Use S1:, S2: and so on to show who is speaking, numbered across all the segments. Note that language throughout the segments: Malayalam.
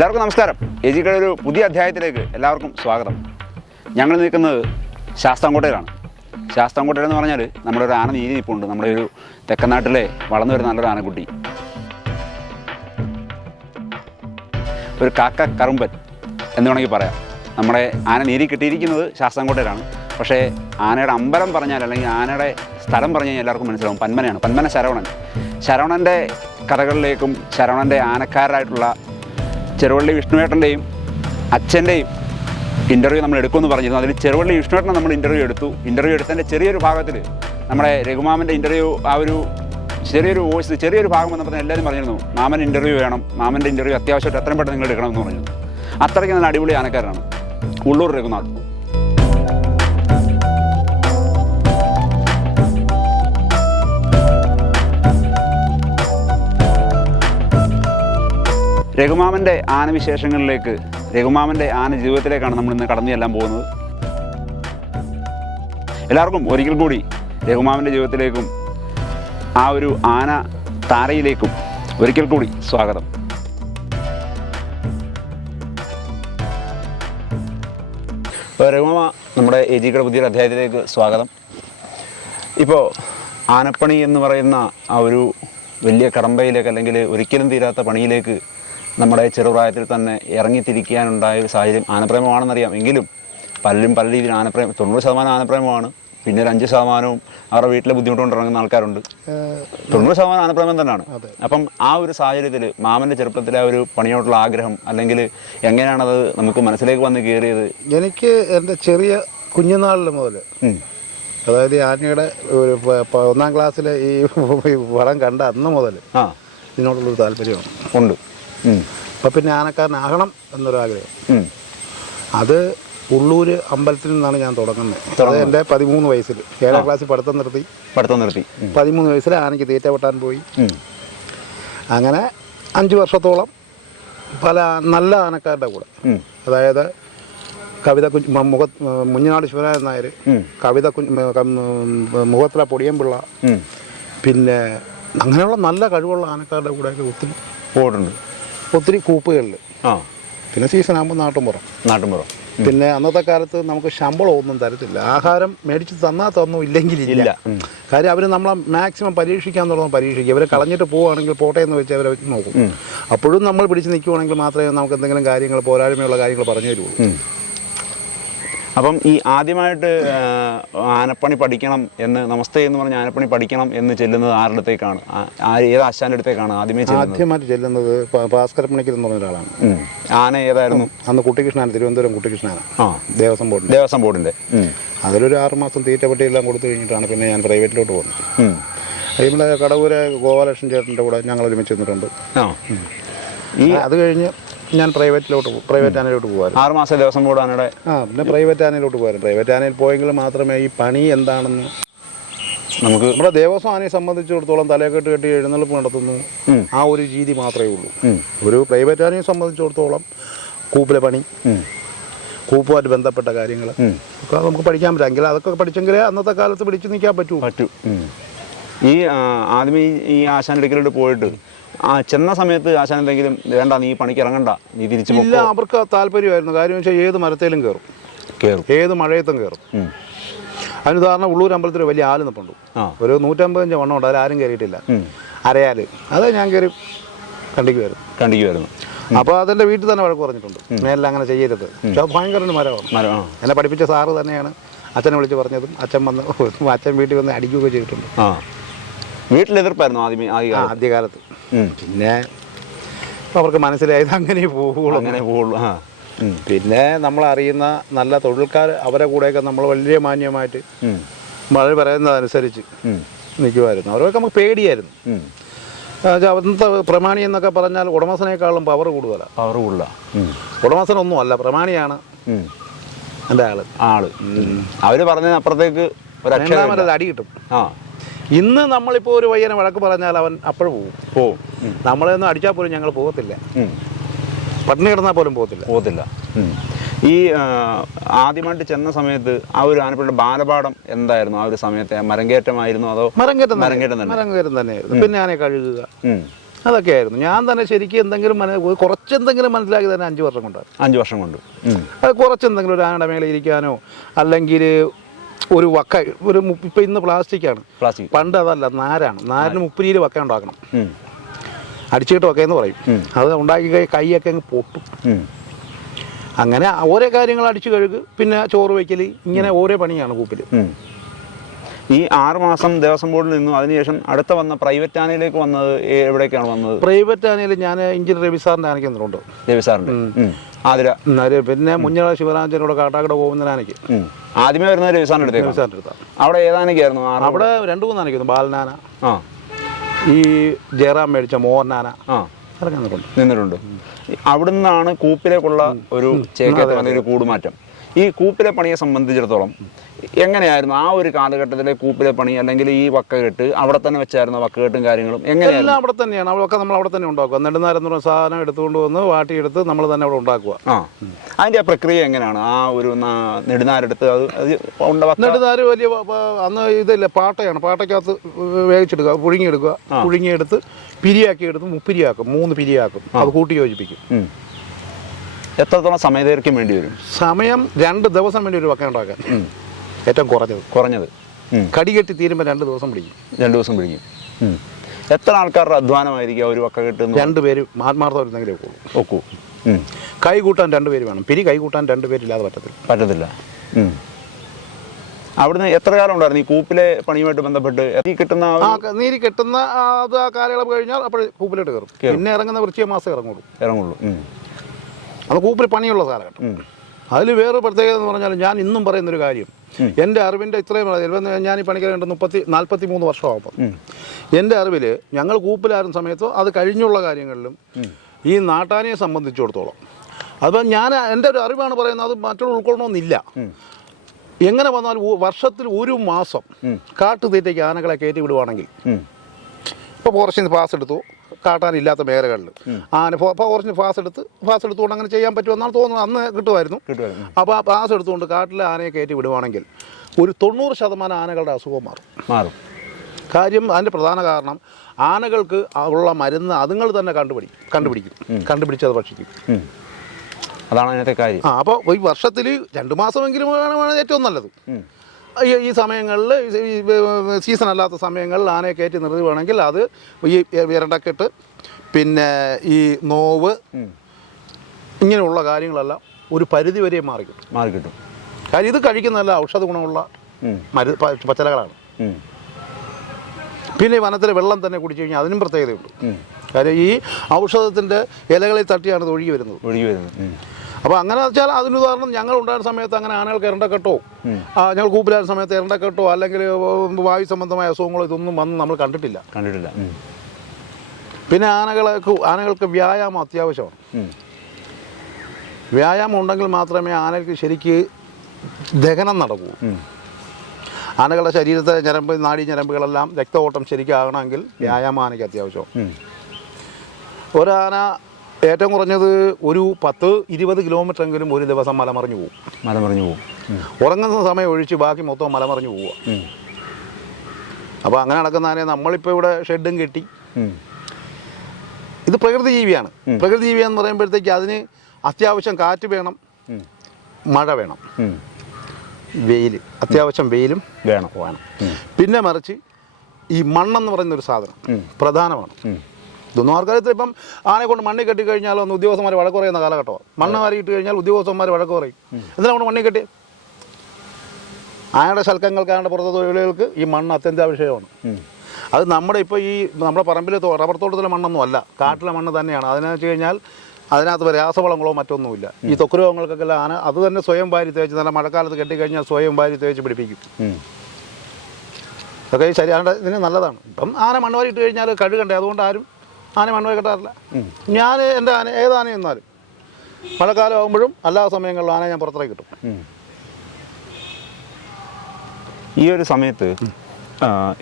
S1: എല്ലാവർക്കും നമസ്കാരം. എജിക്കയുടെ ഒരു പുതിയ അധ്യായത്തിലേക്ക് എല്ലാവർക്കും സ്വാഗതം. ഞങ്ങൾ നിൽക്കുന്നത് ശാസ്താംകോട്ടയിലാണ്. ശാസ്താംകോട്ടയിൽ എന്ന് പറഞ്ഞാൽ നമ്മുടെ ഒരു ആന നീതി നിൽപ്പുണ്ട് നമ്മുടെ ഒരു തെക്കൻ നാട്ടിലെ വളർന്നു വരുന്ന നല്ലൊരു ആനക്കുട്ടി. ഒരു കാക്ക കറുമ്പൻ എന്ന് വേണമെങ്കിൽ പറയാം. നമ്മുടെ ആന നീതി കിട്ടിയിരിക്കുന്നത് ശാസ്താംകോട്ടയിലാണ്. പക്ഷേ ആനയുടെ അമ്പലം പറഞ്ഞാൽ അല്ലെങ്കിൽ ആനയുടെ സ്ഥലം പറഞ്ഞു കഴിഞ്ഞാൽ എല്ലാവർക്കും മനസ്സിലാവും. പന്മനയാണ്. പന്മന ശരവണൻ. ശരവണന്റെ കഥകളിലേക്കും ശരവണന്റെ ആനക്കാരായിട്ടുള്ള ചെറുവള്ളി വിഷ്ണുവേട്ടന്റെയും അച്ഛന്റെയും ഇന്റർവ്യൂ നമ്മൾ എടുക്കുമെന്ന് പറഞ്ഞിരുന്നു. അതിൽ ചെറുവള്ളി വിഷ്ണുവേട്ടനെ നമ്മൾ ഇന്റർവ്യൂ എടുത്തു. ഇന്റർവ്യൂ എടുത്തതിന്റെ ചെറിയൊരു ഭാഗത്തിൽ നമ്മുടെ രഘുമാമന്റെ ഇന്റർവ്യൂ ആ ഒരു ചെറിയൊരു വോയിസ് ചെറിയൊരു ഭാഗം വന്നപ്പോൾ എല്ലാവരും പറഞ്ഞിരുന്നു മാമൻ ഇന്റർവ്യൂ വേണം. മാമന്റെ ഇന്റർവ്യൂ അത്യാവശ്യമായിട്ട് എത്രയും പെട്ടെന്ന് നിങ്ങൾ എടുക്കണം എന്ന് പറഞ്ഞു അത്രയ്ക്ക് നല്ല അടിപൊളി ആനക്കാരനാണ്. ഉള്ളൂർ രഘുനാഥ്. രഘുമാമന്റെ ആനവിശേഷങ്ങളിലേക്ക് രഘുമാമന്റെ ആന ജീവിതത്തിലേക്കാണ് നമ്മൾ ഇന്ന് കടന്നു ചെല്ലാൻ പോകുന്നത്. എല്ലാവർക്കും ഒരിക്കൽ കൂടി രഘുമാമന്റെ ജീവിതത്തിലേക്കും ആ ഒരു ആന താരയിലേക്കും ഒരിക്കൽ കൂടി സ്വാഗതം. രഘുമാമ നമ്മുടെ എ ജിയുടെ പുതിയൊരു അധ്യായത്തിലേക്ക് സ്വാഗതം. ഇപ്പോൾ ആനപ്പണി എന്ന് പറയുന്ന ആ ഒരു വലിയ കടമ്പയിലേക്ക് അല്ലെങ്കിൽ ഒരിക്കലും തീരാത്ത പണിയിലേക്ക് നമ്മുടെ ചെറുപ്രായത്തിൽ തന്നെ ഇറങ്ങിത്തിരിക്കാനുണ്ടായ ഒരു സാഹചര്യം ആനപ്രേമമാണെന്നറിയാം. എങ്കിലും പലരും പല രീതിയിൽ ആനപ്രേമം തൊണ്ണൂറ് ശതമാനം ആനപ്രേമമാണ്. പിന്നെ ഒരു അഞ്ച് ശതമാനവും അവരുടെ വീട്ടിലെ ബുദ്ധിമുട്ടുകൊണ്ട് ഇറങ്ങുന്ന ആൾക്കാരുണ്ട് തൊണ്ണൂറ് ശതമാനം ആനപ്രേമം തന്നെയാണ്. അപ്പം ആ ഒരു സാഹചര്യത്തിൽ മാമന്റെ ചെറുപ്പത്തിലെ ആ ഒരു പണിയോടുള്ള ആഗ്രഹം അല്ലെങ്കിൽ എങ്ങനെയാണത് നമുക്ക് മനസ്സിലേക്ക് വന്ന് കയറിയത്?
S2: എനിക്ക് എന്റെ ചെറിയ കുഞ്ഞുനാളിൽ മുതൽ അതായത് ആനയുടെ ഒരു ഒന്നാം ക്ലാസ്സിലെ ഈ വളം കണ്ട അന്ന് മുതൽ
S1: ആ.
S2: ഇതിനോടുള്ളൊരു താല്പര്യമാണ്.
S1: ഉണ്ട്.
S2: അപ്പം പിന്നെ ആനക്കാരനാകണം എന്നൊരാഗ്രഹം. അത് ഉള്ളൂർ അമ്പലത്തിൽ നിന്നാണ് ഞാൻ തുടങ്ങുന്നത്. അത് എന്റെ പതിമൂന്ന് വയസ്സിൽ. ഏഴാം ക്ലാസ്സിൽ പഠിത്തം നിർത്തി.
S1: പഠിത്തം നിർത്തി.
S2: പതിമൂന്ന് വയസ്സിൽ ആനയ്ക്ക് തീറ്റ വെട്ടാൻ പോയി. അങ്ങനെ അഞ്ച് വർഷത്തോളം പല നല്ല ആനക്കാരുടെ കൂടെ. അതായത് കവിത കുഞ്ഞ് മുഖ മുഞ്ഞനാട് ശിവനാഥൻ നായർ കവിത കുഞ്ഞ് മുഖത്തിലെ പൊടിയമ്പിള്ള പിന്നെ അങ്ങനെയുള്ള നല്ല കഴിവുള്ള ആനക്കാരുടെ കൂടെയൊക്കെ ഒത്തിരി
S1: പോയിട്ടുണ്ട്.
S2: ഒത്തിരി കൂപ്പുകളിൽ പിന്നെ സീസൺ ആകുമ്പോൾ നാട്ടുമ്പുറം
S1: നാട്ടുമ്പുറം
S2: പിന്നെ അന്നത്തെ കാലത്ത് നമുക്ക് ശമ്പളം ഒന്നും തരത്തില്ല. ആഹാരം മേടിച്ച് തന്നാൽ തന്നു ഇല്ലെങ്കിൽ
S1: ഇല്ല.
S2: കാര്യം അവർ നമ്മളെ മാക്സിമം പരീക്ഷിക്കാൻ തുടങ്ങും പരീക്ഷിക്കും. ഇവരെ കളഞ്ഞിട്ട് പോവുകയാണെങ്കിൽ പോട്ടെ എന്ന് വെച്ച് അവരെ നോക്കും. അപ്പോഴും നമ്മൾ പിടിച്ച് നിൽക്കുവാണെങ്കിൽ മാത്രമേ നമുക്ക് എന്തെങ്കിലും കാര്യങ്ങൾ പോരായ്മയുള്ള കാര്യങ്ങൾ പറഞ്ഞു തരുള്ളൂ.
S1: അപ്പം ഈ ആദ്യമായിട്ട് ആനപ്പണി പഠിക്കണം എന്ന് നമസ്തേ എന്ന് പറഞ്ഞ ആനപ്പണി പഠിക്കണം എന്ന് ചെല്ലുന്നത് ആരുടെ അടുത്തേക്കാണ്? ഏത് ആശാന്റെ അടുത്തേക്കാണ് ആദ്യമേ
S2: ആദ്യമായിട്ട് ചെല്ലുന്നത് ഭാസ്കരപ്പണിക്കൽ എന്ന് പറഞ്ഞ ഒരാളാണ്.
S1: ആന ഏതായിരുന്നു?
S2: അന്ന് കുട്ടികൃഷ്ണനാണ് തിരുവനന്തപുരം കുട്ടികൃഷ്ണനാണ്.
S1: ആ.
S2: ദേവസ്വം ബോർഡ്
S1: ദേവസ്വം ബോർഡിന്റെ.
S2: അതിലൊരു ആറുമാസം തീറ്റപ്പെട്ടിയെല്ലാം കൊടുത്തു കഴിഞ്ഞിട്ടാണ് പിന്നെ ഞാൻ പ്രൈവറ്റിലോട്ട് പോകുന്നത്.
S1: അതേപോലെ
S2: ഇവിടെ കടവൂര് ഗോപാലകൃഷ്ണൻ ചേട്ടന്റെ കൂടെ ഞങ്ങൾ ഒരുമിച്ച് നിന്നിട്ടുണ്ട്.
S1: ആ. ഈ
S2: അത് കഴിഞ്ഞ് ഞാൻ പ്രൈവറ്റിലോട്ട് പോകും പ്രൈവറ്റ് ആനയിലോട്ട് പോകുമായിരുന്നു
S1: ആറ് മാസം ദിവസം കൂടെ ആനയുടെ
S2: ആ പിന്നെ പ്രൈവറ്റ് ആനയിലോട്ട് പോകുമായിരുന്നു പ്രൈവറ്റ് ആനയിൽ പോയെങ്കിൽ മാത്രമേ ഈ പണി എന്താണെന്ന്
S1: നമുക്ക്
S2: നമ്മുടെ ദേവസ്വം ആനയെ സംബന്ധിച്ചിടത്തോളം തലേക്കെട്ട് കെട്ടി എഴുന്നള്ളിപ്പ് നടത്തുന്നു. ആ ഒരു രീതി മാത്രമേ ഉള്ളൂ. ഒരു പ്രൈവറ്റ് ആനയെ സംബന്ധിച്ചിടത്തോളം കൂപ്പിലെ പണി. കൂപ്പുമായിട്ട് ബന്ധപ്പെട്ട കാര്യങ്ങൾ ഒക്കെ നമുക്ക് പഠിക്കാൻ പറ്റും. എങ്കിൽ അതൊക്കെ പഠിച്ചെങ്കിലേ അന്നത്തെ കാലത്ത് പിടിച്ചു നിൽക്കാൻ പറ്റൂ.
S1: പറ്റൂ. ഈ ആദ്യമേ ഈ- ആശാൻ എടുക്കലോട്ട് പോയിട്ട് ആ ചെന്ന സമയത്ത് ആശാൻ എന്തെങ്കിലും വേണ്ട നീ പണിക്ക് ഇറങ്ങണ്ട നീ തിരിച്ചു
S2: ഇല്ല അവർക്ക് താല്പര്യമായിരുന്നു. കാര്യം വെച്ചാൽ ഏത് മരത്തേലും കയറും
S1: കയറും
S2: ഏത് മഴയത്തും കയറും. അതിന് ഉദാഹരണം ഉള്ളൂർ അമ്പലത്തിൽ വലിയ ആൽ നിൽപ്പുണ്ട് ഒരു നൂറ്റമ്പത്തഞ്ച് വണ്ണം ഉണ്ട് അതിൽ ആരും കയറിയിട്ടില്ല. അരയാൽ. അത് ഞാൻ കയറി കണ്ടിക്ക്
S1: വരുന്നു കണ്ടിക്ക് വരുന്നു
S2: അപ്പോൾ അതെന്റെ വീട്ടിൽ തന്നെ വഴക്ക് പറഞ്ഞിട്ടുണ്ട്. മേലിൽ അങ്ങനെ ചെയ്യരുത്. പക്ഷെ ഭയങ്കര മരമാണ്. എന്നെ പഠിപ്പിച്ച സാറ് തന്നെയാണ് അച്ഛനെ വിളിച്ച് പറഞ്ഞതും അച്ഛൻ വന്ന് അച്ഛൻ വീട്ടിൽ വന്ന് അടിക്കുകയൊക്കെ ചെയ്തിട്ടുണ്ട്.
S1: വീട്ടിൽ എതിർപ്പായിരുന്നു ആദ്യമേ?
S2: ആദ്യകാലത്ത്. പിന്നെ അവർക്ക് മനസ്സിലായത് അങ്ങനെ പോകുള്ളൂ
S1: അങ്ങനെ പോവുള്ളൂ ആ.
S2: പിന്നെ നമ്മളറിയുന്ന നല്ല തൊഴിൽക്കാർ അവരെ കൂടെയൊക്കെ നമ്മൾ വലിയ മാന്യമായിട്ട്. മഴ പറയുന്നതനുസരിച്ച്. നിൽക്കുമായിരുന്നു അവരൊക്കെ നമുക്ക് പേടിയായിരുന്നു. അവിടുത്തെ അന്നത്തെ പ്രമാണി എന്നൊക്കെ പറഞ്ഞാൽ ഉടമസ്ഥനേക്കാളും പവർ കൂടുതലാണ്
S1: പവർ കൂടുതലാ. ഉം.
S2: ഉടമസ്ഥനൊന്നും അല്ല പ്രമാണിയാണ്. എന്റെ ആൾ.
S1: ആൾ. അവർ പറഞ്ഞ അപ്പുറത്തേക്ക് ഒരു
S2: അടി കിട്ടും.
S1: ആ.
S2: ഇന്ന് നമ്മളിപ്പോൾ ഒരു പയ്യനെ വഴക്ക് പറഞ്ഞാൽ അവൻ അപ്പോഴും പോകും
S1: പോവും.
S2: നമ്മളെ ഒന്നും അടിച്ചാൽ പോലും ഞങ്ങൾ പോകത്തില്ല. പട്ടിണി കിടന്നാൽ പോലും പോകത്തില്ല.
S1: പോകത്തില്ല. ഈ ആദ്യമായിട്ട് ചെന്ന സമയത്ത് ആ ഒരു ആനപ്പള്ളിയുടെ ബാലപാഠം എന്തായിരുന്നു? ആ ഒരു സമയത്തെ മരങ്കേറ്റമായിരുന്നു അതോ
S2: മരങ്ങേറ്റം മരങ്ങേറ്റം
S1: മരം കയറ്റം തന്നെ?
S2: മരം തന്നെയായിരുന്നു. പിന്നെ ആനെ കഴുകുക.
S1: അതൊക്കെ
S2: അതൊക്കെയായിരുന്നു ഞാൻ തന്നെ ശരിക്കും എന്തെങ്കിലും മന കുറച്ചെന്തെങ്കിലും മനസ്സിലാക്കി തന്നെ അഞ്ച് വർഷം കൊണ്ടാണ്
S1: അഞ്ച് വർഷം കൊണ്ട്.
S2: അത് കുറച്ചെന്തെങ്കിലും ഒരു ആനയുടെ മേലെ ഇരിക്കാനോ അല്ലെങ്കിൽ ഒരു വക്ക ഒരു ഇപ്പൊ ഇന്ന് പ്ലാസ്റ്റിക്കാണ്
S1: പ്ലാസ്റ്റിക്
S2: പണ്ട് അതല്ല നാരാണ്. നാരിന് മുപ്പിരിയിൽ വക്ക ഉണ്ടാക്കണം
S1: അടിച്ചിട്ട്
S2: അടിച്ചിട്ട് വക്കയെന്ന് പറയും. അത് ഉണ്ടാക്കി കൈയൊക്കെ അങ്ങ് പൊട്ടും. അങ്ങനെ ഓരോ കാര്യങ്ങൾ അടിച്ചു കഴുകു പിന്നെ ചോറ് വയ്ക്കൽ ഇങ്ങനെ ഓരോ പണിയാണ് കൂപ്പിൽ.
S1: ഈ ആറ് മാസം ദേവസ്വം ബോർഡിൽ നിന്നും. അതിനുശേഷം അടുത്ത വന്ന പ്രൈവറ്റ് ആനയിലേക്ക് വന്നത് എവിടേക്കാണ് വന്നത്?
S2: പ്രൈവറ്റ് ആനയിൽ ഞാൻ എഞ്ചിനീയർ രവി സാറിന്റെ ആനയ്ക്കുന്നുണ്ട്
S1: രവി സാറിന്റെ ഉം. ആതിര.
S2: പിന്നെ മുഞ്ഞള ശിവരാജനോട് കാട്ടാക്കട പോകുന്ന ആനയ്ക്ക്.
S1: ആദ്യമേ വരുന്നത് രവി അടുത്ത്
S2: രവി സാറിന്റെ അടുത്താണ്.
S1: അവിടെ ഏതാനൊക്കെയായിരുന്നു ആറ്
S2: അവിടെ രണ്ട് മൂന്ന് ആനയ്ക്കുന്നു ബാലനാന
S1: ആ.
S2: ഈ ജയറാം മേടിച്ച മോഹനാന നിന്നിട്ടുണ്ട്.
S1: അവിടുന്നാണ് കൂപ്പിലേക്കുള്ള ഒരു ചേക്കാത്ത ഒരു കൂടുമാറ്റം. ഈ കൂപ്പിലെ പണിയെ സംബന്ധിച്ചിടത്തോളം എങ്ങനെയായിരുന്നു ആ ഒരു കാലഘട്ടത്തിലെ കൂപ്പിലെ പണി അല്ലെങ്കിൽ ഈ വക്കകെട്ട് അവിടെ തന്നെ വെച്ചായിരുന്ന വക്കകെട്ടും കാര്യങ്ങളും? എങ്ങനെയായിരുന്നു?
S2: എല്ലാം അവിടെ തന്നെയാണ്. അവിടെയൊക്കെ നമ്മൾ അവിടെ തന്നെ ഉണ്ടാക്കുക. നെടുന്നാരം പറഞ്ഞ സാധനം എടുത്തുകൊണ്ട് വന്ന് വാട്ടിയെടുത്ത് നമ്മൾ തന്നെ അവിടെ ഉണ്ടാക്കുക.
S1: ആ. അതിന്റെ ആ പ്രക്രിയ എങ്ങനെയാണ്? ആ ഒരു നെടുനാരെടുത്ത് അത്
S2: നെടുന്നാര് വലിയ അന്ന് ഇതില്ല പാട്ടയാണ്. പാട്ടയ്ക്കകത്ത് വേവിച്ചെടുക്കുക പുഴുങ്ങിയെടുക്കുക. പുഴുങ്ങിയെടുത്ത് പിരിയാക്കി എടുത്ത് മുപ്പിരിയാക്കും മൂന്ന് പിരിയാക്കും. അത് കൂട്ടി യോജിപ്പിക്കും.
S1: എത്രത്തോളം സമയദൈർഘ്യം വേണ്ടി വരും?
S2: സമയം രണ്ട് ദിവസം വേണ്ടി ഒരു വക്ക ഉണ്ടാക്കാൻ. ഏറ്റവും കുറഞ്ഞത്.
S1: കുറഞ്ഞത്. കടികെട്ടി
S2: കടി കെട്ടി തീരുമ്പോൾ രണ്ട് ദിവസം പിടിക്കും.
S1: രണ്ട് ദിവസം പിടിക്കും. എത്ര ആൾക്കാരുടെ അധ്വാനമായിരിക്കും ഒരു വക്ക എന്ന്
S2: രണ്ട് പേര് ആത്മാർത്ഥം വരുന്നെങ്കിലേ ഉള്ളൂ
S1: ഒക്കൂ. ഉം.
S2: കൈ കൂട്ടാൻ രണ്ടുപേര് വേണം. പിരി കൈ കൂട്ടാൻ രണ്ടുപേരില്ലാതെ പറ്റത്തില്ല.
S1: പറ്റത്തില്ല. അവിടുന്ന് എത്ര കാലം ഉണ്ടായിരുന്നു? ഈ കൂപ്പിലെ പണിയുമായിട്ട് ബന്ധപ്പെട്ട് നീ കിട്ടുന്ന
S2: നീര് കെട്ടുന്ന അത് ആ കാലയളവ് കഴിഞ്ഞാൽ അപ്പോൾ കൂപ്പിലോട്ട് കയറും. പിന്നെ ഇറങ്ങുന്ന വൃശ്ചിക മാസം ഇറങ്ങുള്ളൂ.
S1: ഇറങ്ങുള്ളൂ.
S2: അത് കൂപ്പിൽ പണിയുള്ള കാലഘട്ടം. അതിൽ വേറൊരു പ്രത്യേകത എന്ന് പറഞ്ഞാൽ ഞാൻ ഇന്നും പറയുന്നൊരു കാര്യം. എന്റെ അറിവിന്റെ ഇത്രയും ചിലപ്പോൾ ഞാൻ ഈ പണിക്കര രണ്ട് മുപ്പത്തി നാൽപ്പത്തി മൂന്ന് വർഷമാകുമ്പോൾ. എന്റെ അറിവിൽ ഞങ്ങൾ കൂപ്പിലായിരുന്ന സമയത്തോ അത് കഴിഞ്ഞുള്ള കാര്യങ്ങളിലും ഈ നാട്ടാനയെ സംബന്ധിച്ചിടത്തോളം. അപ്പം ഞാൻ എന്റെ ഒരു അറിവാണ് പറയുന്നത് അത് മറ്റുള്ള ഉൾക്കൊള്ളണമെന്നില്ല. എങ്ങനെ വന്നാൽ വർഷത്തിൽ ഒരു മാസം കാട്ടുതീറ്റയ്ക്ക് ആനകളെ കയറ്റി വിടുവാണെങ്കിൽ. ഇപ്പോൾ ഫോറസ്റ്റിൽ നിന്ന് പാസ് എടുത്തു. കാട്ടാനില്ലാത്ത മേഖലകളിൽ. ആന കുറച്ച് ഫാസ് എടുത്ത് ഫാസ് എടുത്തുകൊണ്ട് അങ്ങനെ ചെയ്യാൻ പറ്റുമെന്നാണ് തോന്നുന്നത്. അന്ന് കിട്ടുമായിരുന്നു. അപ്പോൾ ആ ഫാസ് എടുത്തുകൊണ്ട് കാട്ടിലെ ആനയെ കയറ്റി വിടുവാണെങ്കിൽ ഒരു തൊണ്ണൂറ് ശതമാനം ആനകളുടെ അസുഖം മാറും.
S1: മാറും.
S2: കാര്യം അതിന്റെ പ്രധാന കാരണം ആനകൾക്ക് ഉള്ള മരുന്ന് അതുങ്ങൾ തന്നെ കണ്ടുപിടിക്കും. കണ്ടുപിടിക്കും കണ്ടുപിടിച്ചത് ഭക്ഷിക്കും.
S1: അതാണ് അതിനകത്തെ കാര്യം.
S2: ആ അപ്പോൾ ഈ വർഷത്തിൽ രണ്ട് മാസമെങ്കിലും ആണ് ഏറ്റവും നല്ലത്. ഈ ഈ സമയങ്ങളിൽ സീസൺ അല്ലാത്ത സമയങ്ങളിൽ ആനയെ കയറ്റി നിർത്തുകയാണെങ്കിൽ അത് ഈ ഇരണ്ടക്കെട്ട് പിന്നെ ഈ നോവ്. ഇങ്ങനെയുള്ള കാര്യങ്ങളെല്ലാം ഒരു പരിധി വരെ മാറി കിട്ടും.
S1: മാറി കിട്ടും
S2: കാര്യം ഇത് കഴിക്കുന്നതല്ല ഔഷധ ഗുണമുള്ള. മരു പച്ചിലകളാണ്. പിന്നെ ഈ വനത്തിലെ വെള്ളം തന്നെ കുടിച്ചു കഴിഞ്ഞാൽ അതിനും പ്രത്യേകതയുണ്ട്. കാര്യം ഈ ഔഷധത്തിന്റെ ഇലകളിൽ തട്ടിയാണ് ഇത് ഒഴുകി വരുന്നത്.
S1: ഒഴുകി വരുന്നത്.
S2: അപ്പോൾ അങ്ങനെ വെച്ചാൽ അതിന് ഉദാഹരണം ഞങ്ങൾ ഉണ്ടായിരുന്ന സമയത്ത് അങ്ങനെ ആനകൾക്ക് ഇരണ്ടക്കെട്ടോ കെട്ടോ. ഞങ്ങൾ കൂപ്പിലായ സമയത്ത് ഇരണ്ടക്കെട്ടോ അല്ലെങ്കിൽ വായു സംബന്ധമായ അസുഖങ്ങളോ ഇതൊന്നും വന്ന് നമ്മൾ കണ്ടിട്ടില്ല.
S1: കണ്ടിട്ടില്ല.
S2: പിന്നെ ആനകൾക്ക് ആനകൾക്ക് വ്യായാമം അത്യാവശ്യമാണ്. വ്യായാമം ഉണ്ടെങ്കിൽ മാത്രമേ ആനകൾക്ക് ശരിക്ക് ദഹനം നടക്കൂ. ആനകളുടെ ശരീരത്തെ ഞരമ്പ് നാടി ഞരമ്പുകളെല്ലാം രക്തഓട്ടം ശരിക്കാകണമെങ്കിൽ വ്യായാമം ആനയ്ക്ക് അത്യാവശ്യമാണ്. ഒരാന ഏറ്റവും കുറഞ്ഞത് ഒരു പത്ത് ഇരുപത് കിലോമീറ്റർ എങ്കിലും ഒരു ദിവസം മലമറിഞ്ഞു പോകും
S1: മലമറിഞ്ഞു പോകും
S2: ഉറങ്ങുന്ന സമയം ഒഴിച്ച് ബാക്കി മൊത്തം മലമറിഞ്ഞു പോവുക. അപ്പോൾ അങ്ങനെ നടക്കുന്നതിനെ നമ്മളിപ്പോൾ ഇവിടെ ഷെഡും കെട്ടി. ഇത് പ്രകൃതി ജീവിയാണ്. പ്രകൃതി ജീവിയാന്ന് പറയുമ്പോഴത്തേക്ക് അതിന് അത്യാവശ്യം കാറ്റ് വേണം മഴ വേണം. വെയിൽ അത്യാവശ്യം വെയിലും
S1: വേണം.
S2: വേണം. പിന്നെ മറിച്ച് ഈ മണ്ണെന്ന് പറയുന്ന ഒരു സാധനം പ്രധാനമാണ്. ഇതൊന്നും ആൾക്കാരത്തിൽ ഇപ്പം ആനെ കൊണ്ട് മണ്ണി കെട്ടി കഴിഞ്ഞാൽ ഒന്ന് ഉദ്യോഗസ്ഥന്മാർ വഴക്ക് പറയുന്ന കാലഘട്ടമാണ്. മണ്ണ് വാരിയിട്ട് കഴിഞ്ഞാൽ ഉദ്യോഗസ്ഥന്മാർ വഴക്ക് പറയും. എന്തിനാ കൊണ്ട് മണ്ണി കെട്ടി? ആനയുടെ ശൽക്കങ്ങൾക്ക് ആനയുടെ പുറത്തെ തൊഴിലുകൾക്ക് ഈ മണ്ണ് അത്യന്താപേക്ഷിതമാണ്.
S1: ഉം.
S2: അത് നമ്മുടെ ഇപ്പോൾ ഈ നമ്മുടെ പറമ്പിൽ തോ- റബ്ബർ തോട്ടത്തിലെ മണ്ണൊന്നും അല്ല. കാട്ടിലെ മണ്ണ് തന്നെയാണ്. അതിനെന്ന് വെച്ച് കഴിഞ്ഞാൽ അതിനകത്ത് രാസവളങ്ങളോ മറ്റൊന്നുമില്ല. ഈ തൊക്ക് രോഗങ്ങൾക്കൊക്കെ ആന അത് തന്നെ സ്വയം വാരി തേച്ച് നല്ല മഴക്കാലത്ത് കെട്ടിക്കഴിഞ്ഞാൽ സ്വയം വാരി തേച്ച് പിടിപ്പിക്കും. അതൊക്കെ ഈ ആനയുടെ ഇതിന് നല്ലതാണ്. ഇപ്പം ആന മണ്ണുവാരി ഇട്ട് കഴിഞ്ഞാൽ കഴുകണ്ടേ? അതുകൊണ്ട് ആരും ആന മണ്ണ് കെട്ടാറില്ല. ഞാൻ എന്റെ ആന ഏത് ആന എന്നാലും മഴക്കാലം ആകുമ്പോഴും എല്ലാ സമയങ്ങളിലും ആന ഞാൻ പുറത്തേക്ക് കിട്ടും.
S1: ഈ ഒരു സമയത്ത്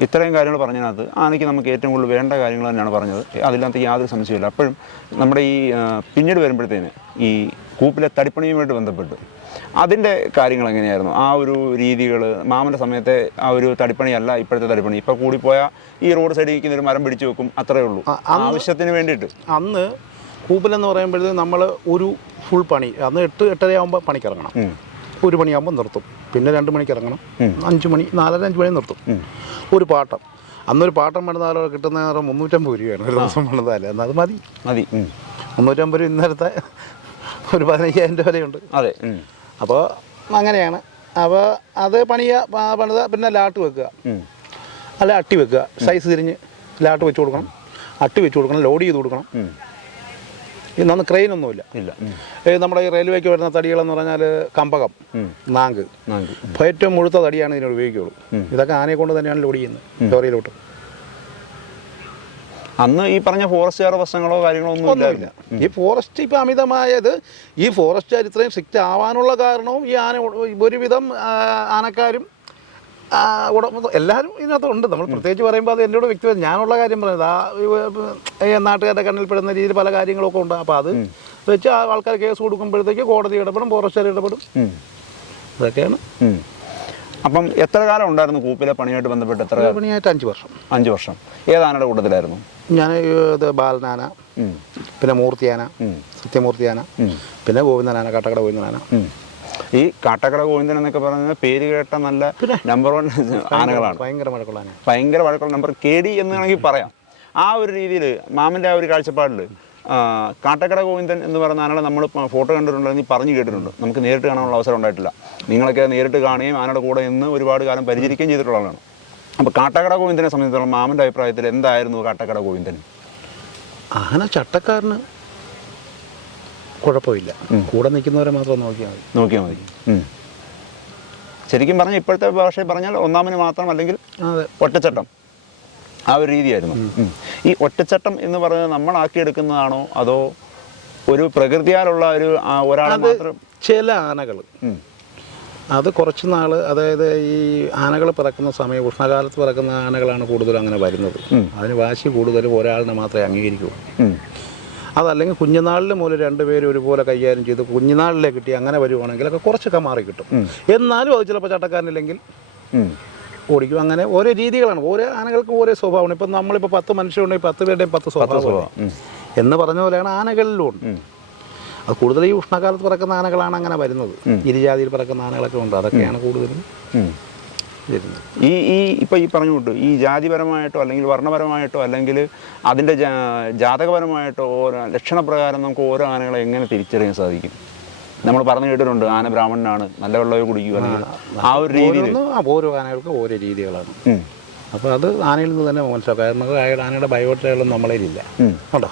S1: ഇത്രയും കാര്യങ്ങൾ പറഞ്ഞതിനകത്ത് ആനയ്ക്ക് നമുക്ക് ഏറ്റവും കൂടുതൽ വേണ്ട കാര്യങ്ങൾ തന്നെയാണ് പറഞ്ഞത്. അതിനകത്ത് യാതൊരു സംശയമില്ല അപ്പോഴും നമ്മുടെ ഈ പിന്നീട് വരുമ്പോഴത്തേന് ഈ കൂപ്പിലെ തടിപ്പണിയുമായിട്ട് ബന്ധപ്പെട്ട് അതിന്റെ കാര്യങ്ങൾ എങ്ങനെയായിരുന്നു? ആ ഒരു രീതികൾ മാമന്റെ സമയത്തെ ആ ഒരു തടിപ്പണിയല്ല ഇപ്പോഴത്തെ തടിപ്പണി. ഇപ്പോൾ കൂടിപ്പോയാൽ ഈ റോഡ് സൈഡിൽ ഇരിക്കുന്ന ഒരു മരം പിടിച്ചു വെക്കും അത്രേ ഉള്ളൂ. ആവശ്യത്തിന് വേണ്ടിയിട്ട്.
S2: അന്ന് കൂപ്പലെന്ന് പറയുമ്പോഴത്തേക്ക് നമ്മൾ ഒരു ഫുൾ പണി. അന്ന് എട്ട് എട്ടരയാകുമ്പോൾ പണിക്കിറങ്ങണം. ഒരു മണിയാകുമ്പോൾ നിർത്തും. പിന്നെ രണ്ട് മണിക്ക് ഇറങ്ങണം. അഞ്ച് മണി നാലര അഞ്ച് മണി നിർത്തും. ഒരു പാട്ടം. അന്നൊരു പാട്ടം പണിതാലോ കിട്ടുന്ന നേരം മുന്നൂറ്റമ്പത് രൂപയാണ് ഒരു ദിവസം പണിതാൽ എന്നാൽ മതി.
S1: മതി.
S2: മുന്നൂറ്റമ്പത് രൂപ ഇന്നലത്തെ ഒരു പതിനയ്യായിരം രൂപ വരെയുണ്ട്.
S1: അതെ.
S2: അപ്പോൾ അങ്ങനെയാണ്. അപ്പോൾ അത് പണിയ പണിത പിന്നെ ലാട്ട് വെക്കുക. അല്ല അട്ടി വെക്കുക. സൈസ് തിരിഞ്ഞ് ലാട്ട് വെച്ച് കൊടുക്കണം. അട്ടി വെച്ച് കൊടുക്കണം. ലോഡ് ചെയ്ത് കൊടുക്കണം.
S1: ഉം.
S2: ഇന്നൊന്നും ക്രെയിനൊന്നുമില്ല
S1: ഇല്ല.
S2: നമ്മുടെ ഈ റെയിൽവേക്ക് വരുന്ന തടികളെന്ന് പറഞ്ഞാൽ കമ്പകം. നാങ്ക്. ഏറ്റവും മുഴുത്ത തടിയാണ് ഇതിന് ഉപയോഗിക്കുകയുള്ളൂ. ഇതൊക്കെ ആനയെ കൊണ്ട് തന്നെയാണ് ലോഡ് ചെയ്യുന്നത്. ലോറിയിലോട്ട്.
S1: അന്ന് ഈ പറഞ്ഞ ഫോറസ്റ്റുകാരുടെ പ്രശ്നങ്ങളോ കാര്യങ്ങളോ ഒന്നും ഇല്ല
S2: ഈ ഫോറസ്റ്റ് ഇപ്പം അമിതമായത് ഈ ഫോറസ്റ്റുകാർ ഇത്രയും സ്ട്രിക്റ്റ് ആവാനുള്ള കാരണവും ഈ ആന ഒരുവിധം ആനക്കാരും എല്ലാവരും ഇതിനകത്തുണ്ട് നമ്മൾ പ്രത്യേകിച്ച് പറയുമ്പോൾ അത് എന്നോട് വ്യക്തിപരം ഞാനുള്ള കാര്യം പറയുന്നത്. ആ നാട്ടുകാരുടെ കണ്ണിൽപ്പെടുന്ന രീതിയിൽ പല കാര്യങ്ങളൊക്കെ ഉണ്ട്. അപ്പോൾ അത് വെച്ച് ആ ആൾക്കാർ കേസ് കൊടുക്കുമ്പോഴത്തേക്ക് കോടതി ഇടപെടും ഫോറസ്റ്റുകാർ ഇടപെടും. ഇതൊക്കെയാണ്.
S1: അപ്പം എത്ര കാലം ഉണ്ടായിരുന്നു കൂപ്പിലെ പണിയായിട്ട് ബന്ധപ്പെട്ട് എത്ര കാലം
S2: പണിയായിട്ട് അഞ്ച് വർഷം.
S1: അഞ്ച് വർഷം. ഏതാനയുടെ കൂട്ടത്തിലായിരുന്നു?
S2: ഞാൻ ഇത് ബാലനാന പിന്നെ മൂർത്തിയാന സത്യമൂർത്തിയാന പിന്നെ ഗോവിന്ദനാന കാട്ടക്കട ഗോവിന്ദനാന.
S1: ഈ കാട്ടക്കട ഗോവിന്ദൻ എന്നൊക്കെ പറയുന്നത് പേര് കേട്ട നല്ല നമ്പർ വൺ ആനകളാണ്.
S2: ഭയങ്കര വഴക്കുള്ള ആന
S1: ഭയങ്കര വഴക്കുള്ള നമ്പർ കെ ഡി എന്ന് വേണമെങ്കിൽ പറയാം. ആ ഒരു രീതിയിൽ മാമിന്റെ ആ ഒരു കാഴ്ചപ്പാടിൽ കാട്ടക്കട ഗോവിന്ദൻ എന്ന് പറയുന്ന ആനകളെ നമ്മൾ ഫോട്ടോ കണ്ടിട്ടുണ്ടെങ്കിൽ പറഞ്ഞു കേട്ടിട്ടുണ്ട്. നമുക്ക് നേരിട്ട് കാണാനുള്ള അവസരം ഉണ്ടായിട്ടില്ല. നിങ്ങളൊക്കെ നേരിട്ട് കാണുകയും ആനയുടെ കൂടെ നിന്ന് ഒരുപാട് കാലം പരിചരിക്കുകയും ചെയ്തിട്ടുള്ള ആളാണ് അപ്പോൾ കാട്ടക്കട ഗോവിന്ദനെ സംബന്ധിച്ചിടത്തോളം മാമന്റെ അഭിപ്രായത്തിൽ എന്തായിരുന്നു കാട്ടക്കട ഗോവിന്ദൻ
S2: ആന ചട്ടക്കാരന് കുഴപ്പമില്ല. കൂടെ നിൽക്കുന്നവരെ മാത്രം നോക്കിയാൽ മതി.
S1: നോക്കിയാൽ മതി. ശരിക്കും പറഞ്ഞാൽ ഇപ്പോഴത്തെ ഭാഷയിൽ പറഞ്ഞാൽ ഒന്നാമന് മാത്രം അല്ലെങ്കിൽ ഒറ്റച്ചട്ടം. ആ ഒരു രീതിയായിരുന്നു. ഈ ഒറ്റച്ചട്ടം എന്ന് പറയുന്നത് നമ്മളാക്കിയെടുക്കുന്നതാണോ അതോ ഒരു പ്രകൃതിയാലുള്ള ഒരു
S2: ഒരാൾ
S1: മാത്രം?
S2: ചില ആനകൾ അത് കുറച്ച് നാൾ അതായത് ഈ ആനകൾ പിറക്കുന്ന സമയം ഉഷ്ണകാലത്ത് പിറക്കുന്ന ആനകളാണ് കൂടുതലും അങ്ങനെ വരുന്നത്. അതിന് വാശി കൂടുതലും ഒരാളിനെ മാത്രമേ അംഗീകരിക്കൂ. അതല്ലെങ്കിൽ കുഞ്ഞുനാളിൽ മൂലം രണ്ടുപേരും ഒരുപോലെ കൈകാര്യം ചെയ്ത് കുഞ്ഞുനാളിലെ കിട്ടി അങ്ങനെ വരുവാണെങ്കിലൊക്കെ കുറച്ചൊക്കെ മാറി കിട്ടും. എന്നാലും അത് ചിലപ്പോൾ ചട്ടക്കാരനില്ലെങ്കിൽ. ഓടിക്കും. അങ്ങനെ ഓരോ രീതികളാണ്. ഓരോ ആനകൾക്കും ഓരോ സ്വഭാവമാണ്. ഇപ്പം നമ്മളിപ്പോൾ പത്ത് മനുഷ്യരുണ്ടെങ്കിൽ പത്ത് പേരുടെയും പത്ത് സ്വഭാവം.
S1: സ്വഭാവം.
S2: എന്ന് പറഞ്ഞ പോലെയാണ് ആനകളിലും ഉണ്ട് അത് കൂടുതൽ ഈ ഉഷ്ണകാലത്ത് പിറക്കുന്ന ആനകളാണ് അങ്ങനെ വരുന്നത്. ഇരുജാതിയിൽ പിറക്കുന്ന ആനകളൊക്കെ ഉണ്ട്. അതൊക്കെയാണ് കൂടുതലും.
S1: ഈ ഈ ഇപ്പോൾ ഈ പറഞ്ഞു വിട്ടു. ഈ ജാതിപരമായിട്ടോ അല്ലെങ്കിൽ വർണപരമായിട്ടോ അല്ലെങ്കിൽ അതിന്റെ ജാതകപരമായിട്ടോ ഓരോ ലക്ഷണപ്രകാരം നമുക്ക് ഓരോ ആനകളെ എങ്ങനെ തിരിച്ചറിയാൻ സാധിക്കും? നമ്മൾ പറഞ്ഞു കേട്ടിട്ടുണ്ട് ആന ബ്രാഹ്മണനാണ് നല്ല വെള്ളം കുടിക്കുക ആ ഒരു രീതിയിൽ.
S2: ഓരോ ആനകൾക്ക് ഓരോ രീതികളാണ്.
S1: അപ്പൊ
S2: അപ്പോൾ അത് ആനയിൽ നിന്ന് തന്നെ മനസ്സിലാക്കാം കാരണം ആനയുടെ ബയോട്ടകളൊന്നും നമ്മളതിലില്ല. ഉണ്ടോ?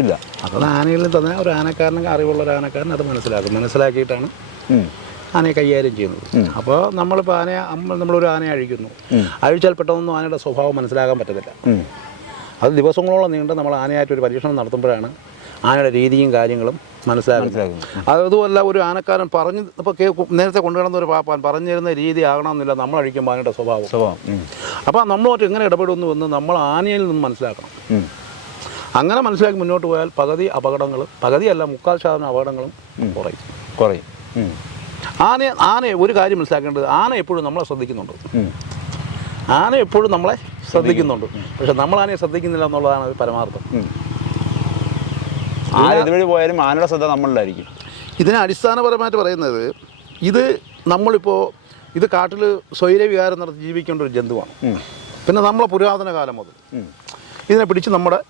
S1: ഇല്ല.
S2: അപ്പോൾ ആനയിൽ തന്നെ ഒരു ആനക്കാരന് അറിവുള്ള ഒരു ആനക്കാരൻ അത് മനസ്സിലാക്കും. മനസ്സിലാക്കിയിട്ടാണ്. ആനയെ കൈകാര്യം ചെയ്യുന്നത്. അപ്പോൾ നമ്മളിപ്പോൾ ആനയെ നമ്മൾ നമ്മളൊരു ആനയെ അഴിക്കുന്നു. അഴിച്ചാൽ പെട്ടെന്നൊന്നും ആനയുടെ സ്വഭാവം മനസ്സിലാക്കാൻ പറ്റത്തില്ല. അത് ദിവസങ്ങളോളം നീണ്ട് നമ്മൾ ആനയായിട്ട് ഒരു പരീക്ഷണം നടത്തുമ്പോഴാണ് ആനയുടെ രീതിയും കാര്യങ്ങളും മനസ്സിലാക്കുന്നത്. അതുമല്ല ഒരു ആനക്കാരൻ പറഞ്ഞു ഇപ്പോൾ നേരത്തെ കൊണ്ടുവരുന്ന ഒരു പാപ്പാൻ പറഞ്ഞിരുന്ന രീതി ആകണമെന്നില്ല നമ്മൾ അഴിക്കുമ്പോൾ ആനയുടെ സ്വഭാവം
S1: സ്വഭാവം.
S2: അപ്പോൾ നമ്മളോട്ട് എങ്ങനെ ഇടപെടുന്നു എന്ന് നമ്മൾ ആനയിൽ നിന്ന് മനസ്സിലാക്കണം. അങ്ങനെ മനസ്സിലാക്കി മുന്നോട്ട് പോയാൽ പകുതി അപകടങ്ങൾ പകുതിയല്ല മുക്കാൽ ശതമാനം അപകടങ്ങളും കുറയും
S1: കുറയും.
S2: ആന ആന ഒരു കാര്യം മനസ്സിലാക്കേണ്ടത് ആന എപ്പോഴും നമ്മളെ ശ്രദ്ധിക്കുന്നുണ്ട്. ആന എപ്പോഴും നമ്മളെ ശ്രദ്ധിക്കുന്നുണ്ട് പക്ഷെ നമ്മൾ ആനയെ ശ്രദ്ധിക്കുന്നില്ല എന്നുള്ളതാണ് അത് പരമാർത്ഥം.
S1: ആര് ഇതുവഴി പോയാലും ആനയുടെ ശ്രദ്ധ നമ്മളിലായിരിക്കും.
S2: ഇതിനെ അടിസ്ഥാനപരമായിട്ട് പറയുന്നത് ഇത് നമ്മളിപ്പോൾ ഇത് കാട്ടിൽ സ്വൈരവികാരം നടത്തി ജീവിക്കേണ്ട ഒരു ജന്തുവാണ്. പിന്നെ നമ്മളെ പുരാതന കാലം മുതൽ. ഇതിനെ പിടിച്ച് നമ്മുടെ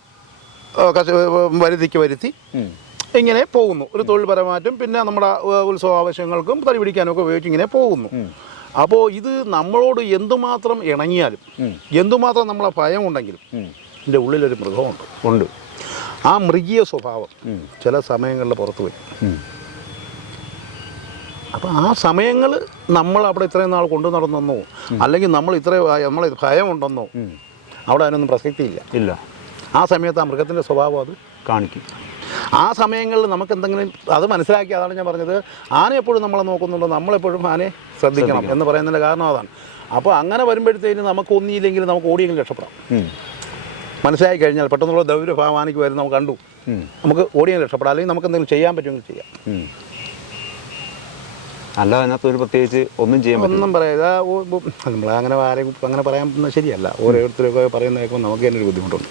S2: വരുതിക്ക് വരുത്തി ഇങ്ങനെ പോകുന്നു. ഒരു തൊഴിൽപരമായിട്ടും പിന്നെ നമ്മുടെ ഉത്സവ ആവശ്യങ്ങൾക്കും തടി പിടിക്കാനും ഒക്കെ ഉപയോഗിച്ച് ഇങ്ങനെ പോകുന്നു. അപ്പോൾ ഇത് നമ്മളോട് എന്തുമാത്രം ഇണങ്ങിയാലും എന്തുമാത്രം നമ്മളെ ഭയം ഉണ്ടെങ്കിലും. ഇതിന്റെ ഉള്ളിലൊരു മൃഗമുണ്ട്.
S1: ഉണ്ട്.
S2: ആ മൃഗീയ സ്വഭാവം ചില സമയങ്ങളിൽ പുറത്ത് വരും
S1: അപ്പം
S2: അപ്പോൾ ആ സമയങ്ങൾ നമ്മൾ അവിടെ ഇത്രയും നാൾ കൊണ്ടു നടന്നെന്നോ? അല്ലെങ്കിൽ നമ്മൾ ഇത്രയും നമ്മൾ ഭയമുണ്ടെന്നോ? അവിടെ അതിനൊന്നും പ്രസക്തിയില്ല.
S1: ഇല്ല.
S2: ആ സമയത്ത് ആ മൃഗത്തിന്റെ സ്വഭാവം അത്
S1: കാണിക്കും.
S2: ആ സമയങ്ങളിൽ നമുക്ക് എന്തെങ്കിലും അത് മനസ്സിലാക്കി അതാണ് ഞാൻ പറഞ്ഞത്. ആനയെപ്പോഴും നമ്മളെ നോക്കുന്നുണ്ടോ? നമ്മളെപ്പോഴും ആനയെ ശ്രദ്ധിക്കണം എന്ന് പറയുന്നതിന്റെ കാരണം അതാണ്. അപ്പോൾ അങ്ങനെ വരുമ്പോഴത്തേന് നമുക്ക് ഒന്നിയില്ലെങ്കിൽ നമുക്ക് ഓടിയെങ്കിലും രക്ഷപ്പെടാം.
S1: ഉം.
S2: മനസ്സിലാക്കി കഴിഞ്ഞാൽ പെട്ടെന്നുള്ള ദൗര്യഭാവാനിക്ക് ആനയ്ക്ക് വരും നമുക്ക് കണ്ടു. നമുക്ക് ഓടിയെങ്കിലും രക്ഷപ്പെടാം. അല്ലെങ്കിൽ നമുക്ക് എന്തെങ്കിലും ചെയ്യാൻ പറ്റുമെങ്കിൽ ചെയ്യാം.
S1: അല്ല അതിനകത്ത് ഒരു പ്രത്യേകിച്ച് ഒന്നും ചെയ്യാൻ
S2: ഒന്നും പറയാം. നമ്മൾ അങ്ങനെ ആരെയും അങ്ങനെ പറയാൻ ശരിയല്ല. ഓരോരുത്തരൊക്കെ പറയുന്ന കേൾക്കുമ്പോൾ നമുക്ക് തന്നെ ഒരു ബുദ്ധിമുട്ടുണ്ട്.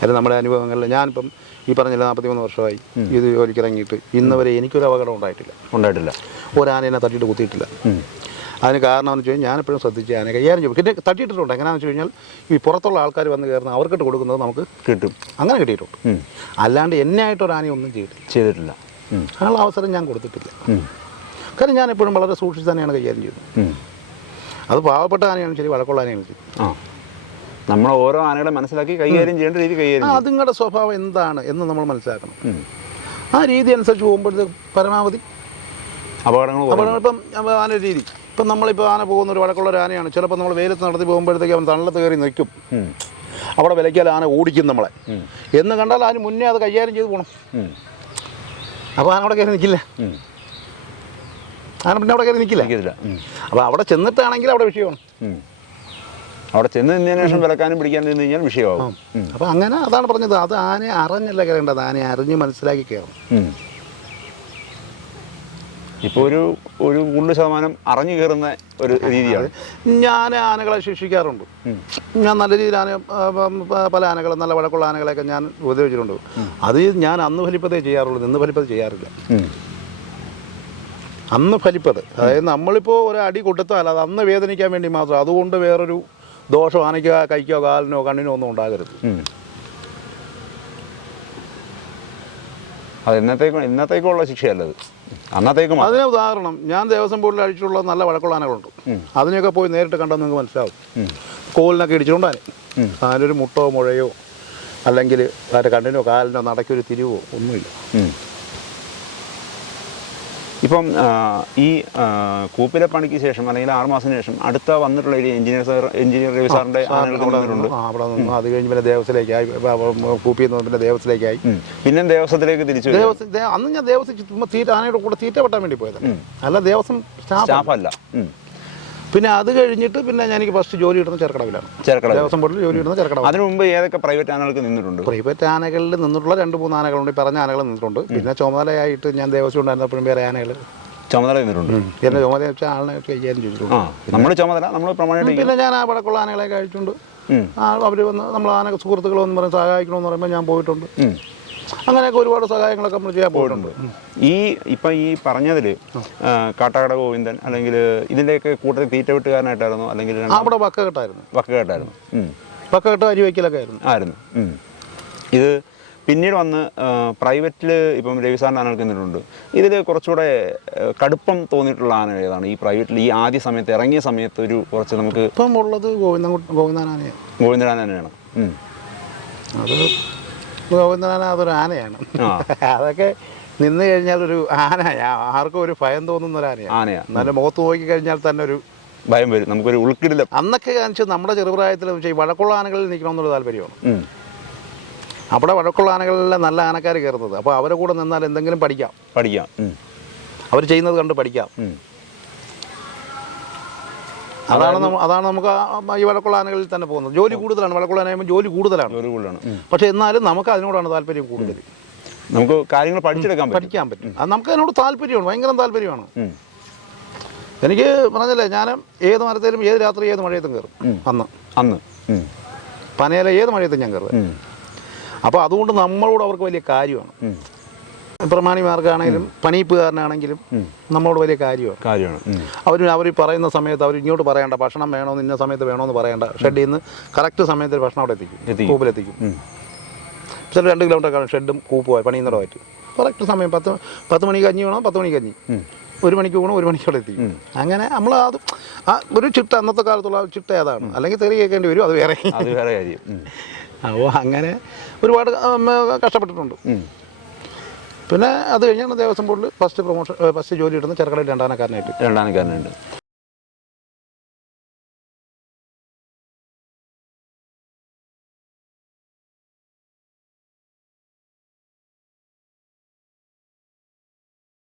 S2: കാരണം നമ്മുടെ അനുഭവങ്ങളിൽ ഞാനിപ്പം ഈ പറഞ്ഞില്ല നാൽപ്പത്തിമൂന്ന് വർഷമായി ഇത് ജോലിക്ക് ഇറങ്ങിയിട്ട് ഇന്ന് വരെ എനിക്കൊരു അപകടം ഉണ്ടായിട്ടില്ല.
S1: ഉണ്ടായിട്ടില്ല.
S2: ഒരാനേനെ തട്ടിയിട്ട് കുത്തിയിട്ടില്ല. അതിന് കാരണം എന്ന് വെച്ചാൽ കഴിഞ്ഞാൽ ഞാനെപ്പോഴും ശ്രദ്ധിച്ച് ഞാൻ കൈകാര്യം ചെയ്യും. പിന്നെ തട്ടിയിട്ടിട്ടുണ്ട്. എങ്ങനെയാണെന്ന് വെച്ച് കഴിഞ്ഞാൽ ഈ പുറത്തുള്ള ആൾക്കാർ വന്ന് കയറുന്ന അവർക്കിട്ട് കൊടുക്കുന്നത് നമുക്ക്
S1: കിട്ടും.
S2: അങ്ങനെ കിട്ടിയിട്ടുണ്ട്. അല്ലാണ്ട് എന്നെ ആയിട്ടൊരു ആനയും ഒന്നും ചെയ്തിട്ടില്ല.
S1: ചെയ്തിട്ടില്ല.
S2: അങ്ങനെയുള്ള അവസരം ഞാൻ കൊടുത്തിട്ടില്ല. കാരണം ഞാൻ എപ്പോഴും വളരെ സൂക്ഷിച്ച് തന്നെയാണ് കൈകാര്യം ചെയ്യുന്നത്. അത് പാവപ്പെട്ട ആനയാണ് ശരി വഴക്കുള്ള ആനയാണ് ശരി.
S1: നമ്മൾ ഓരോ ആനകളെ മനസ്സിലാക്കി കൈകാര്യം ചെയ്യേണ്ട രീതി കൈകാര്യം.
S2: അതുങ്ങളുടെ സ്വഭാവം എന്താണ് എന്ന് നമ്മൾ മനസ്സിലാക്കണം. ആ രീതി അനുസരിച്ച് പോകുമ്പോഴത്തേക്ക് പരമാവധി
S1: അപകടങ്ങൾ
S2: അപകടങ്ങൾ ഇപ്പം ആന രീതി. ഇപ്പം നമ്മളിപ്പോൾ ആന പോകുന്ന ഒരു വഴക്കുള്ള ഒരു ആനയാണ് ചിലപ്പോൾ നമ്മൾ വെയിലത്ത് നടത്തി പോകുമ്പോഴത്തേക്ക് അവൻ തണലത്ത് കയറി നിൽക്കും. അവിടെ വിലയ്ക്കാൽ ആന ഓടിക്കും നമ്മളെ. എന്ന് കണ്ടാൽ അതിന് മുന്നേ അത് കൈകാര്യം ചെയ്ത് പോകണം. അപ്പോൾ ആന അവിടെ കയറി നിൽക്കില്ല. ആന പിന്നെ അവിടെ കയറി നിൽക്കില്ല. അപ്പോൾ അവിടെ ചെന്നിട്ടാണെങ്കിൽ അവിടെ വിഷയമാണ്.
S1: അവിടെ ചെന്ന് നിന്നതിന് ശേഷം വിലക്കാനും പിടിക്കാനും നിന്ന് കഴിഞ്ഞാൽ വിഷയമാകും.
S2: അപ്പോൾ അങ്ങനെ അതാണ് പറഞ്ഞത് അത് ആനയെ അറിഞ്ഞല്ല കയറേണ്ടത് ആനയെ അറിഞ്ഞ് മനസ്സിലാക്കി കയറണം.
S1: ഇപ്പോൾ ഒരു ഒരു കൂടുതൽ ശതമാനം അറിഞ്ഞു കയറുന്ന ഒരു രീതിയാണ്.
S2: ഞാൻ ആനകളെ ശിക്ഷിക്കാറുണ്ട്. ഞാൻ നല്ല രീതിയിൽ ആന പല ആനകളും നല്ല വഴക്കുള്ള ആനകളെയൊക്കെ ഞാൻ ഉപദ്രവിച്ചിട്ടുണ്ട്. അത് ഞാൻ അന്ന് ഫലിപ്പതേ ചെയ്യാറുള്ളൂ ഇന്ന് ഫലിപ്പത് ചെയ്യാറില്ല. അന്ന് ഫലിപ്പത് അതായത് നമ്മളിപ്പോൾ ഒരു അടി കൊടുത്താൽ അത് അന്ന് വേദനിക്കാൻ വേണ്ടി മാത്രം അതുകൊണ്ട് വേറൊരു ദോഷം ആനയ്ക്കോ കൈക്കോ കാലിനോ കണ്ണിനോ ഒന്നും ഉണ്ടാകരുത്.
S1: അത് ഇന്നത്തേക്കും ഇന്നത്തേക്കുള്ള ശിക്ഷയല്ലത് അന്നത്തേക്ക്
S2: അതിന് ഉദാഹരണം ഞാൻ ദേവസ്വം ബോർഡിൽ അഴിച്ചുള്ള നല്ല വഴക്കുള്ള ആനകളുണ്ട് അതിനെയൊക്കെ പോയി നേരിട്ട് കണ്ടാൽ നിങ്ങൾക്ക് മനസ്സിലാവും. കോലിനൊക്കെ
S1: ഇടിച്ചുകൊണ്ടാണ്.
S2: അതിനൊരു മുട്ടോ മുഴയോ അല്ലെങ്കിൽ അതിന്റെ കണ്ണിനോ കാലിനോ നടക്കൊരു തിരിവോ ഒന്നുമില്ല.
S1: ഇപ്പം ഈ കൂപ്പിലെ പണിക്ക് ശേഷം അല്ലെങ്കിൽ ആറുമാസത്തിന് ശേഷം അടുത്ത വന്നിട്ടുള്ള ഒരു എഞ്ചിനീയർ സാർ എഞ്ചിനീയർ രവി സാറിന്റെ
S2: അവിടെ നിന്ന് അത് കഴിഞ്ഞ് പിന്നെ ദേവസ്വത്തിലേക്കായി കൂപ്പിയിൽ നിന്ന് പിന്നെ ദേവസ്വത്തിലേക്കായി.
S1: പിന്നെ ദേവസ്വത്തിലേക്ക് തിരിച്ചു
S2: ദേവസ്വം അന്ന് ഞാൻ ദേവസ്വം തീറ്റ ആനയുടെ കൂടെ തീറ്റ വെട്ടാൻ വേണ്ടി പോയത് അല്ല ദേവസ്വം സ്റ്റാഫ്
S1: ഉം.
S2: പിന്നെ അത് കഴിഞ്ഞിട്ട് പിന്നെ ഞാൻ എനിക്ക് ഫസ്റ്റ് ജോലി കിട്ടുന്ന ചെറുക്കടവിലാണ്.
S1: ചേർക്കട
S2: ദേവസ്വം ബോർഡിൽ ജോലി കിട്ടുന്ന ചെറുക്കടവ്
S1: അതിനു മുമ്പ് ഏതൊക്കെ പ്രൈവറ്റ് ആനകൾക്ക് നിന്നിട്ടുണ്ട്?
S2: പ്രൈവറ്റ് ആനകളിൽ നിന്നിട്ടുള്ള രണ്ട് മൂന്ന് ആനകളുണ്ട് ഈ പറഞ്ഞ ആനകൾ നിന്നിട്ടുണ്ട്. പിന്നെ ചുമതലയായിട്ട് ഞാൻ ദേവസ്വം ഉണ്ടായിരുന്നപ്പോഴും വേറെ ആനകൾ
S1: ചുമതല നിന്നിട്ടുണ്ട്.
S2: എന്നെ ചുമതല വെച്ചാൽ ആളിനെ കൈകാര്യം ചെയ്തിട്ടുണ്ട്.
S1: നമ്മൾ ചുമതല നമ്മൾ പ്രമാണമായിട്ട്
S2: പിന്നെ ഞാൻ ആ വടക്കുള്ള ആനകളെ കഴിച്ചിട്ടുണ്ട്
S1: ഉം.
S2: അവർ വന്ന് നമ്മൾ ആന സുഹൃത്തുക്കൾ വന്ന് പറഞ്ഞ് സഹായിക്കണമെന്ന് പറയുമ്പോൾ ഞാൻ പോയിട്ടുണ്ട്. അങ്ങനെയൊക്കെ ഒരുപാട് സഹായങ്ങളൊക്കെ നമ്മൾ ചെയ്യാൻ പോയിട്ടുണ്ട്.
S1: ഈ ഇപ്പം ഈ പറഞ്ഞതിൽ കാട്ടാക്കട ഗോവിന്ദൻ അല്ലെങ്കിൽ ഇതിന്റെയൊക്കെ കൂട്ടത്തിൽ തീറ്റ വെട്ടുകാരനായിട്ടായിരുന്നു? അല്ലെങ്കിൽ
S2: അവിടെ വക്കകെട്ടായിരുന്നു.
S1: വക്കകെട്ടായിരുന്നു.
S2: വക്കകെട്ട് അരി വയ്ക്കലൊക്കെ ആയിരുന്നു.
S1: ആയിരുന്നു. ഇത് പിന്നീട് വന്ന് പ്രൈവറ്റിൽ ഇപ്പം രവി ആനകൾ നിന്നിട്ടുണ്ട്. ഇതിൽ കുറച്ചുകൂടെ കടുപ്പം തോന്നിയിട്ടുള്ള ആന ഏതാണ്? ഈ പ്രൈവറ്റിൽ ഈ ആദ്യ സമയത്ത് ഇറങ്ങിയ സമയത്ത് ഒരു കുറച്ച് നമുക്ക്
S2: ഇപ്പം ഉള്ളത് ഗോവിന്ദൻ ഗോവിന്ദനാനയാണ്
S1: ഗോവിന്ദനാന തന്നെയാണ്
S2: അത് ഗോവിന്ദനാന അതൊരു ആനയാണ്. അതൊക്കെ നിന്ന് കഴിഞ്ഞാൽ ഒരു ആനയാ. ആർക്കും ഒരു ഭയം തോന്നുന്ന ഒരു ആനയാണ്
S1: ആനയാ.
S2: നല്ല മുഖത്ത് നോക്കി കഴിഞ്ഞാൽ തന്നെ ഒരു
S1: ഭയം വരും. നമുക്കൊരു ഉൾക്കിടില.
S2: അന്നൊക്കെ കാണിച്ച് നമ്മുടെ ചെറുപ്രായത്തിൽ ഈ വഴക്കുള്ള ആനകളിൽ നിൽക്കണമെന്നുള്ള താല്പര്യമാണ്. അവിടെ വഴക്കുള്ള ആനകളിലെ നല്ല ആനക്കാർ കയറുന്നത്. അപ്പോൾ അവരെ കൂടെ നിന്നാൽ എന്തെങ്കിലും പഠിക്കാം.
S1: പഠിക്കാം.
S2: അവർ ചെയ്യുന്നത് കണ്ട് പഠിക്കാം. അതാണ് അതാണ് നമുക്ക് ഈ വഴക്കുള്ള ആനകളിൽ തന്നെ പോകുന്നത്. ജോലി കൂടുതലാണ്. വഴക്കുള്ള ആനയാകുമ്പോൾ ജോലി കൂടുതലാണ്.
S1: ജോലി കൂടുതലാണ്.
S2: പക്ഷെ എന്നാലും നമുക്ക് അതിനോടാണ് താല്പര്യം കൂടുതൽ.
S1: നമുക്ക് കാര്യങ്ങൾ പഠിച്ചെടുക്കാൻ
S2: പഠിക്കാൻ പറ്റും. അത് നമുക്ക് അതിനോട് താല്പര്യമാണ്. ഭയങ്കര താല്പര്യമാണ്. എനിക്ക് പറഞ്ഞല്ലേ ഞാൻ ഏത് മരത്തിലും ഏത് രാത്രി ഏത് മഴയത്തും കയറും. അന്ന്.
S1: അന്ന്.
S2: പനയിലെ ഏത് മഴയത്തും ഞാൻ കയറും. അപ്പോൾ അതുകൊണ്ട് നമ്മളോട് അവർക്ക് വലിയ കാര്യമാണ്. പ്രമാണിമാർക്കാണെങ്കിലും പണിയിപ്പുകാരനാണെങ്കിലും നമ്മളോട് വലിയ കാര്യമാണ്.
S1: കാര്യമാണ്.
S2: അവർ അവർ പറയുന്ന സമയത്ത് അവർ ഇങ്ങോട്ട് പറയേണ്ട ഭക്ഷണം വേണമെന്ന് ഇന്ന സമയത്ത് വേണമെന്ന് പറയേണ്ട ഷെഡിൽ നിന്ന് കറക്റ്റ് സമയത്ത് ഭക്ഷണം അവിടെ എത്തിക്കും. കൂപ്പിലെത്തിക്കും. ചില രണ്ട് കിലോമീറ്റർ കാണും ഷെഡും കൂപ്പുമായി പണിയുന്നിടമായിട്ട്. കറക്റ്റ് സമയം പത്ത് പത്ത് മണി കഞ്ഞി വേണം പത്ത് മണി കഞ്ഞി. ഒരു മണിക്ക് പോകണം ഒരു മണിക്കവിടെ എത്തി അങ്ങനെ നമ്മൾ അത് ആ ഒരു ചിട്ട അന്നത്തെ കാലത്തുള്ള ചിട്ട ഏതാണ്? അല്ലെങ്കിൽ തെറി കേൾക്കേണ്ടി വരും അത് വേറെ.
S1: അത് വേറെ കാര്യം.
S2: അപ്പോൾ അങ്ങനെ ഒരുപാട് കഷ്ടപ്പെട്ടിട്ടുണ്ട്. പിന്നെ അത് കഴിഞ്ഞാണ് ദേവസ്വം ബോർഡിൽ ഫസ്റ്റ് പ്രൊമോഷൻ ഫസ്റ്റ് ജോലി കിട്ടുന്ന ചെറുക്കടയിൽ രണ്ടാനക്കാരനായിട്ട്.
S1: രണ്ടാനക്കാരനുണ്ട്.